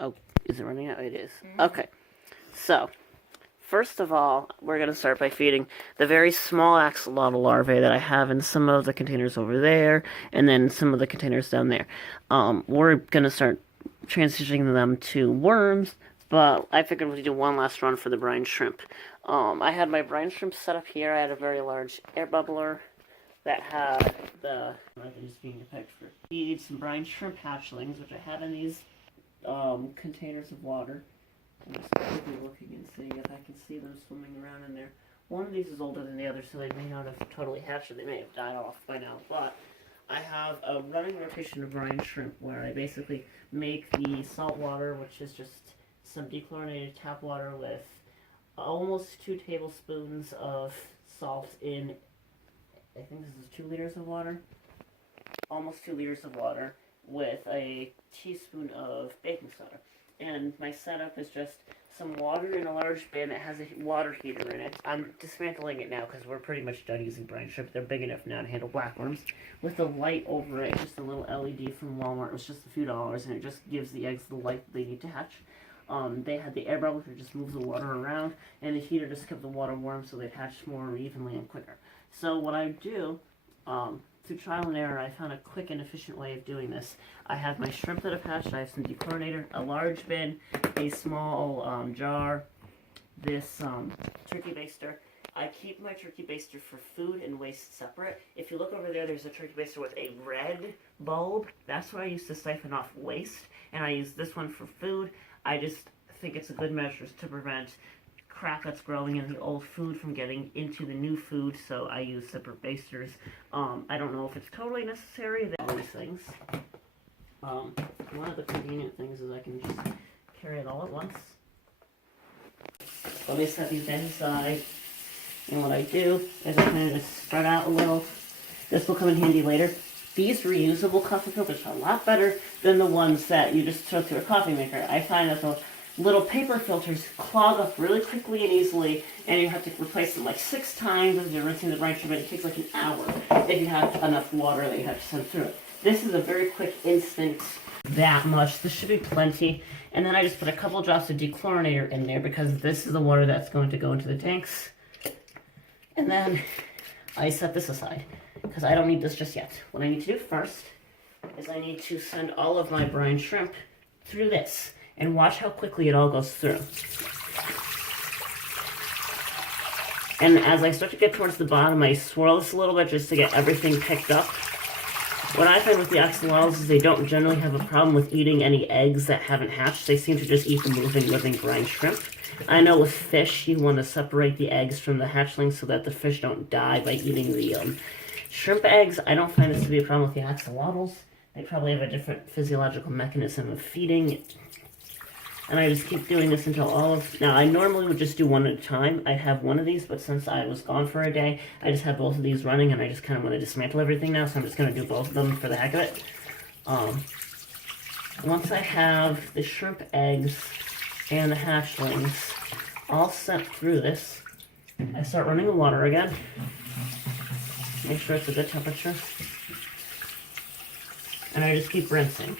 Oh, is it running out? It is. Okay. So, first of all, we're going to start by feeding the very small axolotl larvae that I have in some of the containers over there, and then some of the containers down there. We're going to start transitioning them to worms, but I figured we'd do one last run for the brine shrimp. I had my brine shrimp set up here. I had a very large air bubbler that had the... just being a picture. Feed some brine shrimp hatchlings, which I have in these containers of water. I'm just quickly looking and seeing if I can see them swimming around in there. One of these is older than the other, so they may not have totally hatched or they may have died off by now. But I have a running rotation of brine shrimp where I basically make the salt water, which is just some dechlorinated tap water with almost 2 tablespoons of salt in, I think this is 2 liters of water. Almost 2 liters of water with a teaspoon of baking soda. And my setup is just some water in a large bin that has a water heater in it. I'm dismantling it now because we're pretty much done using brine shrimp. They're big enough now to handle blackworms. With a light over it, just a little LED from Walmart. It was just a few dollars, and it just gives the eggs the light they need to hatch. They had the air bubble that just moves the water around, and the heater just kept the water warm so they'd hatch more evenly and quicker. So what I do, through trial and error, I found a quick and efficient way of doing this. I have my shrimp that have hatched, I have some dechlorinator, a large bin, a small jar, this turkey baster. I keep my turkey baster for food and waste separate. If you look over there, there's a turkey baster with a red bulb. That's where I used to siphon off waste, and I use this one for food. I just think it's a good measure to prevent crap that's growing in the old food from getting into the new food, so I use separate basters. I don't know if it's totally necessary, all these things. One of the convenient things is I can just carry it all at once. Let me set these bins aside, and what I do is I kind of just spread out a little. This will come in handy later. These reusable coffee filters are a lot better than the ones that you just throw through a coffee maker. I find that the little paper filters clog up really quickly and easily, and you have to replace them like 6 times as you're rinsing the brine shrimp, and it takes like an hour if you have enough water that you have to send through it. This is a very quick, instant, that much. This should be plenty. And then I just put a couple drops of dechlorinator in there because this is the water that's going to go into the tanks. And then I set this aside because I don't need this just yet. What I need to do first is I need to send all of my brine shrimp through this. And watch how quickly it all goes through. And as I start to get towards the bottom, I swirl this a little bit just to get everything picked up. What I find with the axolotls is they don't generally have a problem with eating any eggs that haven't hatched. They seem to just eat the moving, living brine shrimp. I know with fish, you want to separate the eggs from the hatchlings so that the fish don't die by eating the shrimp eggs. I don't find this to be a problem with the axolotls. They probably have a different physiological mechanism of feeding. And I just keep doing this until all of... Now, I normally would just do one at a time. I'd have one of these, but since I was gone for a day, I just have both of these running, and I just kind of want to dismantle everything now, so I'm just going to do both of them for the heck of it. Once I have the shrimp eggs and the hatchlings all sent through this, I start running the water again. Make sure it's a good temperature. And I just keep rinsing.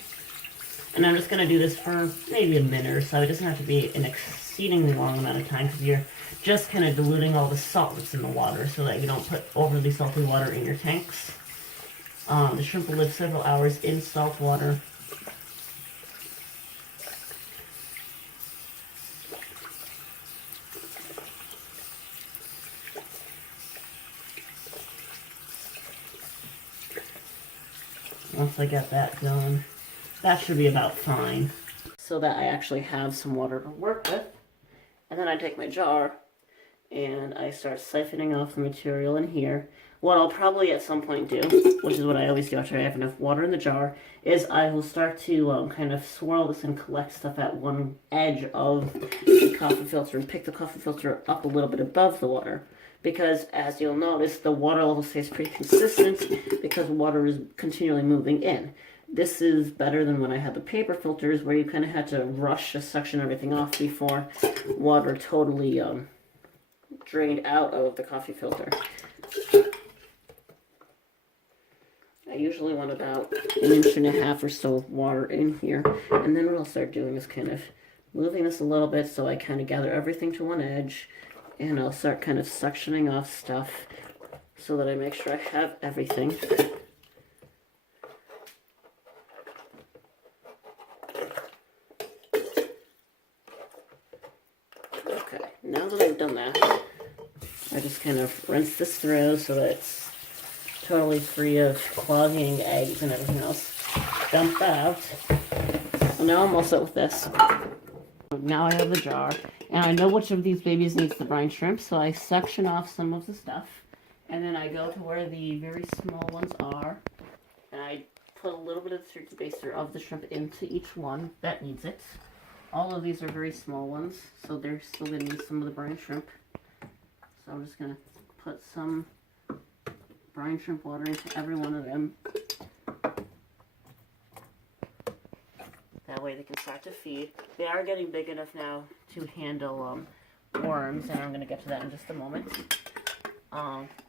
And I'm just going to do this for maybe a minute or so. It doesn't have to be an exceedingly long amount of time because you're just kind of diluting all the salt that's in the water so that you don't put overly salty water in your tanks. The shrimp will live several hours in salt water. Once I get that done, that should be about fine. So that I actually have some water to work with. And then I take my jar and I start siphoning off the material in here. What I'll probably at some point do, which is what I always do after I have enough water in the jar, is I will start to kind of swirl this and collect stuff at one edge of the coffee filter and pick the coffee filter up a little bit above the water. Because, as you'll notice, the water level stays pretty consistent because water is continually moving in. This is better than when I had the paper filters where you kind of had to rush to suction everything off before water totally drained out of the coffee filter. I usually want about 1.5 inches or so of water in here. And then what I'll start doing is kind of moving this a little bit so I kind of gather everything to one edge. And I'll start kind of suctioning off stuff so that I make sure I have everything. Okay, now that I've done that, I just kind of rinse this through so that it's totally free of clogging eggs and everything else. Dump out. So now I'm all set with this. Now I have the jar, and I know which of these babies needs the brine shrimp, so I section off some of the stuff, and then I go to where the very small ones are, and I put a little bit of the turkey baster of the shrimp into each one that needs it. All of these are very small ones, so they're still going to need some of the brine shrimp. So I'm just going to put some brine shrimp water into every one of them. That way they can start to feed. They are getting big enough now to handle worms, and I'm going to get to that in just a moment.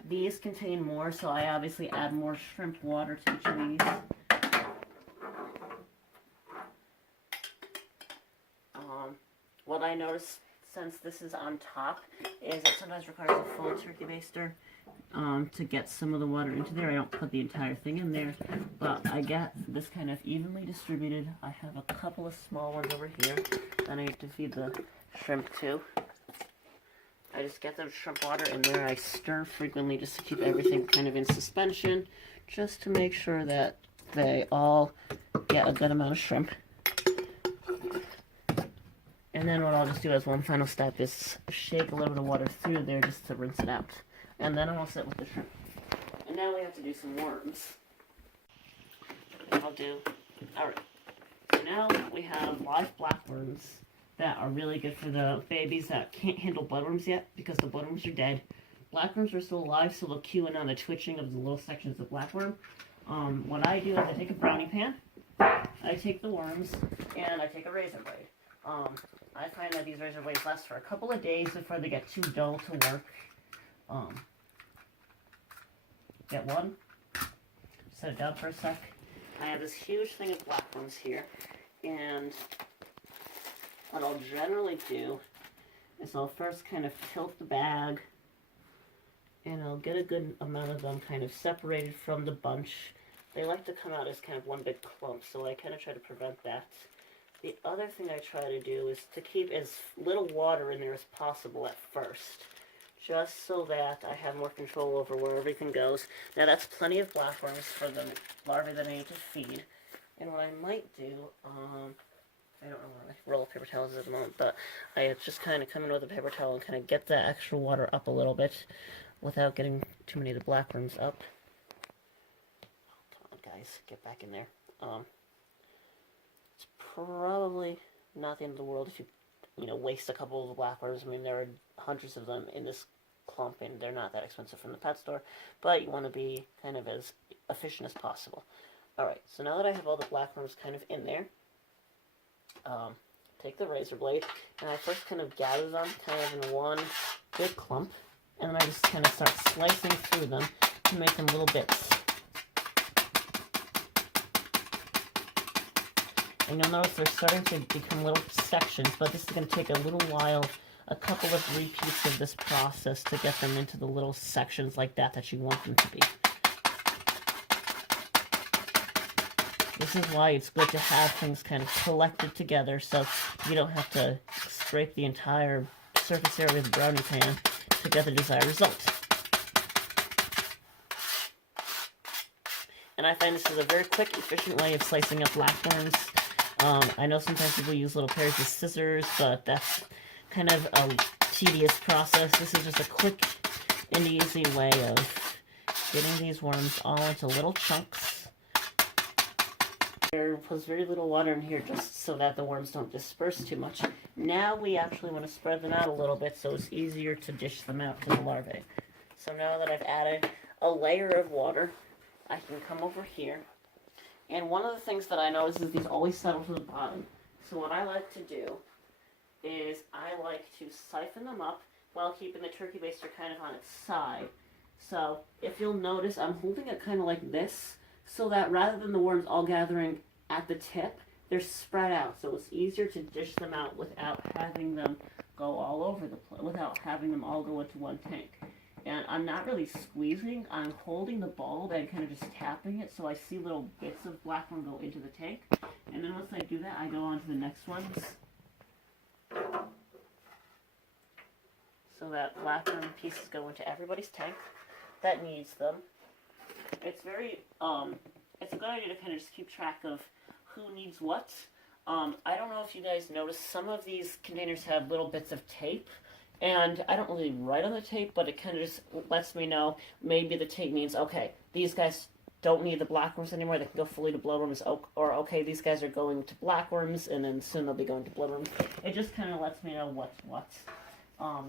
These contain more, so I obviously add more shrimp water to each of these. What I noticed, since this is on top, is it sometimes requires a full turkey baster to get some of the water into there. I don't put the entire thing in there, but I get this kind of evenly distributed. I have a couple of small ones over here that I need to feed the shrimp to. I just get the shrimp water in there. I stir frequently just to keep everything kind of in suspension, just to make sure that they all get a good amount of shrimp. And then what I'll just do as one final step is shake a little bit of water through there just to rinse it out. And then I'm all set with the shrimp. And now we have to do some worms. Alright. So now we have live blackworms that are really good for the babies that can't handle bloodworms yet because the bloodworms are dead. Blackworms are still alive, so they'll cue in on the twitching of the little sections of blackworm. What I do is I take a brownie pan, I take the worms, and I take a razor blade. I find that these razor blades last for a couple of days before they get too dull to work. Get one, set it down for a sec. I have this huge thing of blackworms here, and what I'll generally do is I'll first kind of tilt the bag, and I'll get a good amount of them kind of separated from the bunch. They like to come out as kind of one big clump, so I kind of try to prevent that. The other thing I try to do is to keep as little water in there as possible at first, just so that I have more control over where everything goes. Now that's plenty of blackworms for the larvae that I need to feed. And what I might do, I don't know where my roll of paper towels is at the moment, but I just kind of come in with a paper towel and kind of get that extra water up a little bit without getting too many of the blackworms up. Oh, come on guys, get back in there. It's probably not the end of the world if you waste a couple of the blackworms. I mean, there are hundreds of them in this clump, and they're not that expensive from the pet store, but you want to be kind of as efficient as possible. Alright, so now that I have all the blackworms kind of in there, take the razor blade, and I first kind of gather them kind of in one big clump, and then I just kind of start slicing through them to make them little bits. And you'll notice they're starting to become little sections, but this is going to take a little while, a couple of repeats of this process to get them into the little sections like that you want them to be. This is why it's good to have things kind of collected together so you don't have to scrape the entire surface area of the brownie pan to get the desired result. And I find this is a very quick, efficient way of slicing up blackworms. I know sometimes people use little pairs of scissors, but that's kind of a tedious process. This is just a quick and easy way of getting these worms all into little chunks. There was very little water in here just so that the worms don't disperse too much. Now we actually want to spread them out a little bit so it's easier to dish them out to the larvae. So now that I've added a layer of water, I can come over here. And one of the things that I notice is these always settle to the bottom. So what I like to do is I like to siphon them up while keeping the turkey baster kind of on its side. So if you'll notice, I'm holding it kind of like this so that rather than the worms all gathering at the tip, they're spread out. So it's easier to dish them out without having them go all over the place, without having them all go into one tank. And I'm not really squeezing, I'm holding the bulb and kind of just tapping it so I see little bits of blackworm go into the tank. And then once I do that, I go on to the next ones. So that blackworm pieces go into everybody's tank that needs them. It's very, it's a good idea to kind of just keep track of who needs what. I don't know if you guys noticed, some of these containers have little bits of tape. And I don't really write on the tape, but it kind of just lets me know maybe the tape means, okay, these guys don't need the blackworms anymore, they can go fully to bloodworms, or okay, these guys are going to blackworms, and then soon they'll be going to bloodworms. It just kind of lets me know what's what.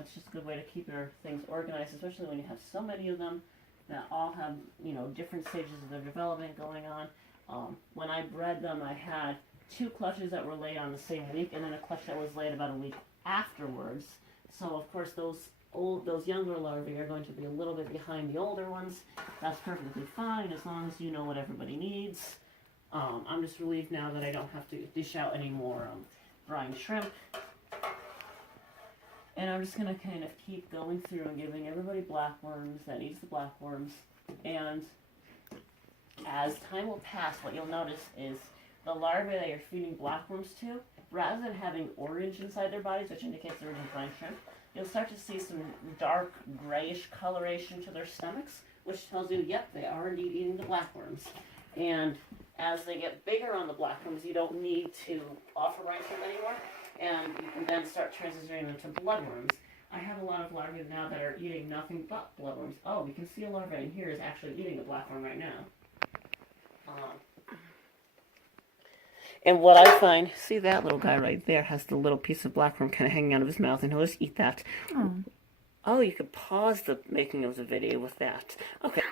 It's just a good way to keep your things organized, especially when you have so many of them that all have, you know, different stages of their development going on. When I bred them, I had 2 clutches that were laid on the same week, and then a clutch that was laid about a week afterwards. So of course those younger larvae are going to be a little bit behind the older ones. That's perfectly fine as long as you know what everybody needs. I'm just relieved now that I don't have to dish out any more brine shrimp. And I'm just going to kind of keep going through and giving everybody blackworms that needs the blackworms. And as time will pass, what you'll notice is the larvae that you're feeding blackworms to, rather than having orange inside their bodies, which indicates they're eating brine shrimp, you'll start to see some dark grayish coloration to their stomachs, which tells you, yep, they are indeed eating the blackworms. And as they get bigger on the blackworms, you don't need to offer brine shrimp anymore, and you can then start transitioning them to bloodworms. I have a lot of larvae now that are eating nothing but bloodworms. Oh, we can see a larva in here is actually eating a blackworm right now. And what I find, see that little guy right there has the little piece of blackworm kind of hanging out of his mouth, and he'll just eat that. Oh, you could pause the making of the video with that. Okay.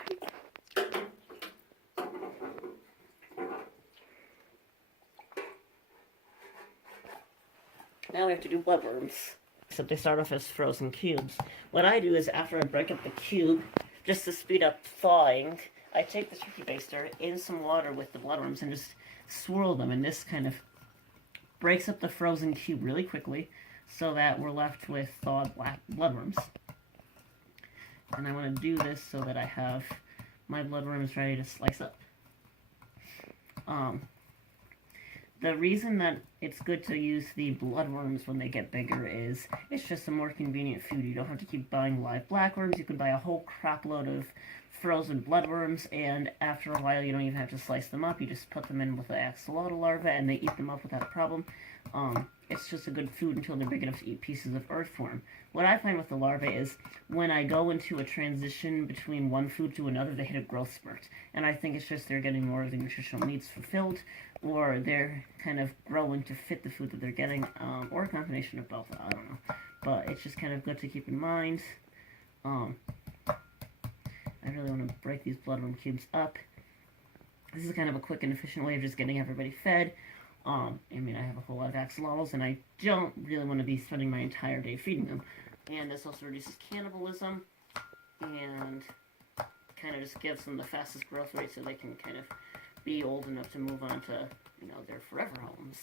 Now we have to do bloodworms. Except they start off as frozen cubes. What I do is after I break up the cube, just to speed up thawing, I take the turkey baster in some water with the bloodworms and just swirl them, and this kind of breaks up the frozen cube really quickly so that we're left with thawed bloodworms. And I want to do this so that I have my bloodworms ready to slice up. The reason that it's good to use the bloodworms when they get bigger is it's just a more convenient food. You don't have to keep buying live blackworms. You can buy a whole crap load of frozen bloodworms, and after a while you don't even have to slice them up. You just put them in with the axolotl larvae and they eat them up without a problem. It's just a good food until they're big enough to eat pieces of earth form. What I find with the larvae is when I go into a transition between one food to another, they hit a growth spurt. And I think it's just they're getting more of the nutritional needs fulfilled, or they're kind of growing to fit the food that they're getting, or a combination of both, I don't know. But it's just kind of good to keep in mind. I really want to break these bloodworm cubes up. This is kind of a quick and efficient way of just getting everybody fed. I mean, I have a whole lot of axolotls, and I don't really want to be spending my entire day feeding them. And this also reduces cannibalism, and kind of just gives them the fastest growth rate so they can kind of be old enough to move on to, you know, their forever homes.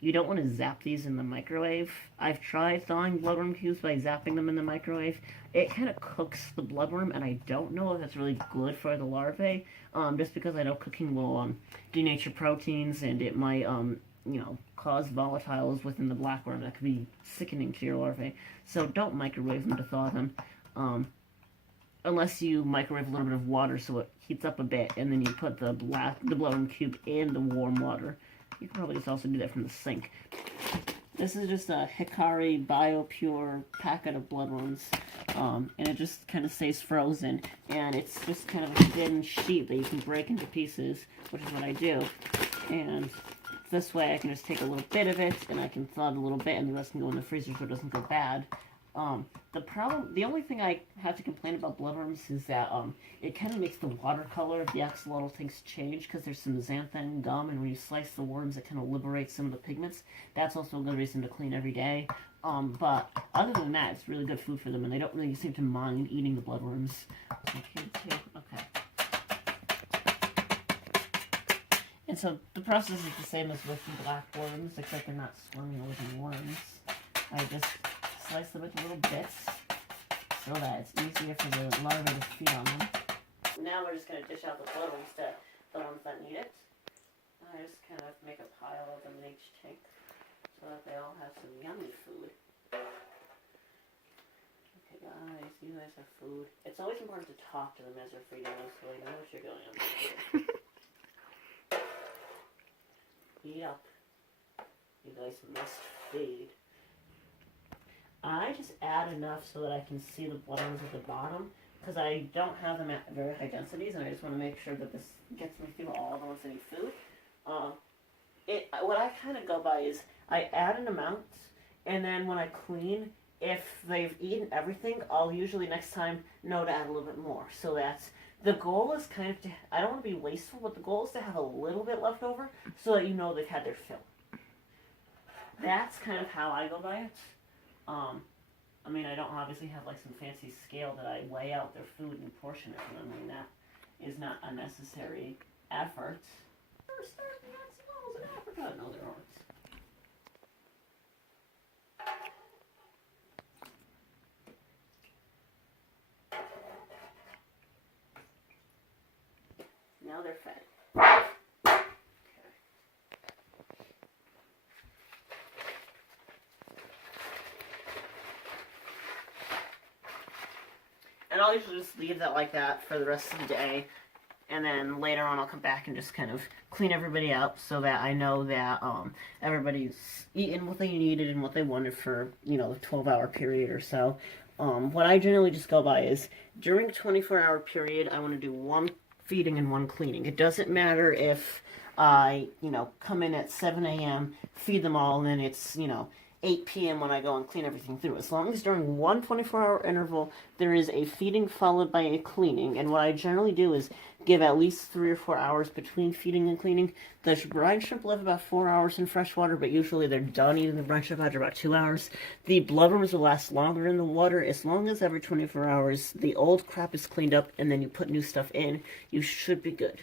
You don't want to zap these in the microwave. I've tried thawing bloodworm cubes by zapping them in the microwave. It kind of cooks the bloodworm, and I don't know if that's really good for the larvae, just because I know cooking will denature proteins, and it might, you know, cause volatiles within the blackworm that could be sickening to your larvae. So don't microwave them to thaw them, unless you microwave a little bit of water so it heats up a bit, and then you put the bloodworm cube in the warm water. You can probably just also do that from the sink. This is just a Hikari BioPure packet of bloodworms, and it just kind of stays frozen, and it's just kind of a thin sheet that you can break into pieces, which is what I do. And this way I can just take a little bit of it, and I can thaw it a little bit, and the rest can go in the freezer so it doesn't go bad. The only thing I have to complain about bloodworms is that it kind of makes the watercolor of the axolotl tanks change because there's some xanthan gum, and when you slice the worms, it kind of liberates some of the pigments. That's also a good reason to clean every day. But other than that, it's really good food for them, and they don't really seem to mind eating the bloodworms. So here too. Okay. And so the process is the same as with the blackworms, except they're not swarming or living worms. I just slice them into little bits so that it's easier for the larvae to feed on them. Now we're just going to dish out the bloodworms to the ones that need it. I just kind of make a pile of them in each tank so that they all have some yummy food. Okay guys, you guys have food. It's always important to talk to them as they're feeding them so they know what you're going on with. Eat up. You guys must feed. I just add enough so that I can see the bloodworms at the bottom, because I don't have them at very high densities, and I just want to make sure that this gets me through all the ones that need food. What I kind of go by is I add an amount, and then when I clean, if they've eaten everything, I'll usually next time know to add a little bit more. So that's the goal is kind of to, I don't want to be wasteful, but the goal is to have a little bit left over so that you know they've had their fill. That's kind of how I go by it. I mean, I don't obviously have like some fancy scale that I weigh out their food and portion it for them. I mean, that is not a necessary effort. There's axolotls in Africa. No, there aren't. Now they're fed. And I'll usually just leave that like that for the rest of the day. And then later on I'll come back and just kind of clean everybody up so that I know that everybody's eaten what they needed and what they wanted for, you know, the 12-hour period or so. What I generally just go by is during a 24-hour period, I want to do one feeding and one cleaning. It doesn't matter if I, you know, come in at 7 a.m., feed them all, and then it's, you know, 8 p.m. when I go and clean everything through. As long as during one 24-hour interval, there is a feeding followed by a cleaning. And what I generally do is give at least 3 or 4 hours between feeding and cleaning. The brine shrimp live about 4 hours in fresh water, but usually they're done eating the brine shrimp after about 2 hours. The bloodworms will last longer in the water as long as every 24 hours the old crap is cleaned up and then you put new stuff in. You should be good.